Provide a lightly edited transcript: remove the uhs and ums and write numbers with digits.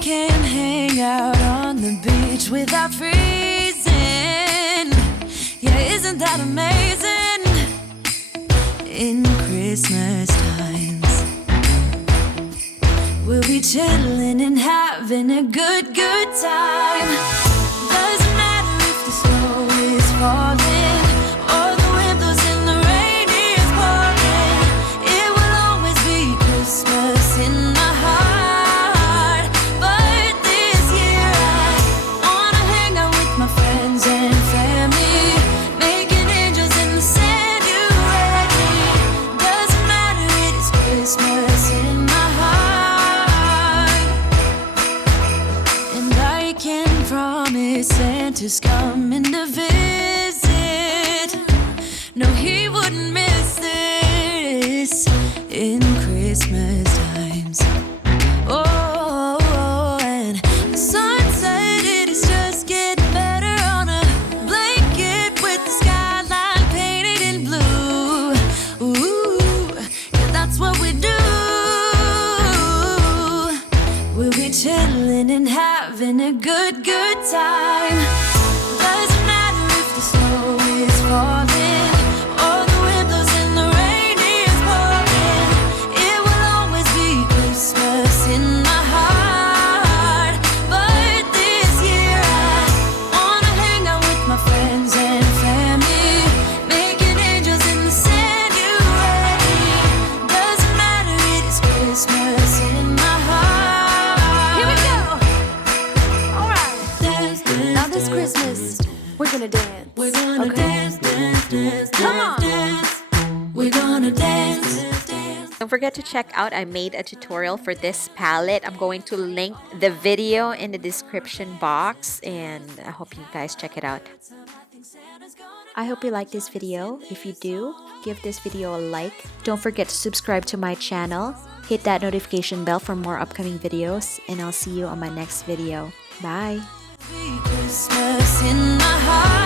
can hang out on the beach without freezing. Yeah, isn't that amazing? In Christmas times, we'll be chilling and having a good time. Doesn't matter if the snow is falling or the wind blows and the rain is pouring. It will always be Christmas in my heart. But this year I wanna hang out with my friends and family, making angels in the sand. You ready? Doesn't matter, it is Christmas in my heart. And I can promise Santa's coming to visit. No, he wouldn't miss this in Christmas times. Oh, and the sun said it is just getting better on a blanket with the skyline painted in blue. Ooh, yeah, that's what we do. We'll be chilling and having a good time. Doesn't matter if the snow is falling or the wind blows and the rain is pouring. It will always be Christmas in my heart. But this year I wanna hang out with my friends and family, making angels in the sand. You ready? Doesn't matter, it is Christmas in my heart. Here we go. All right. Dance, dance, now this Christmas, we're gonna dance. We're gonna dance, dance, dance, come on. Dance. We're gonna dance, dance. Don't forget to check out, I made a tutorial for this palette. I'm going to link the video in the description box, and I hope you guys check it out. I hope you like this video. If you do, give this video a like. Don't forget to subscribe to my channel. Hit that notification bell for more upcoming videos, and I'll see you on my next video. Bye! Christmas in my heart.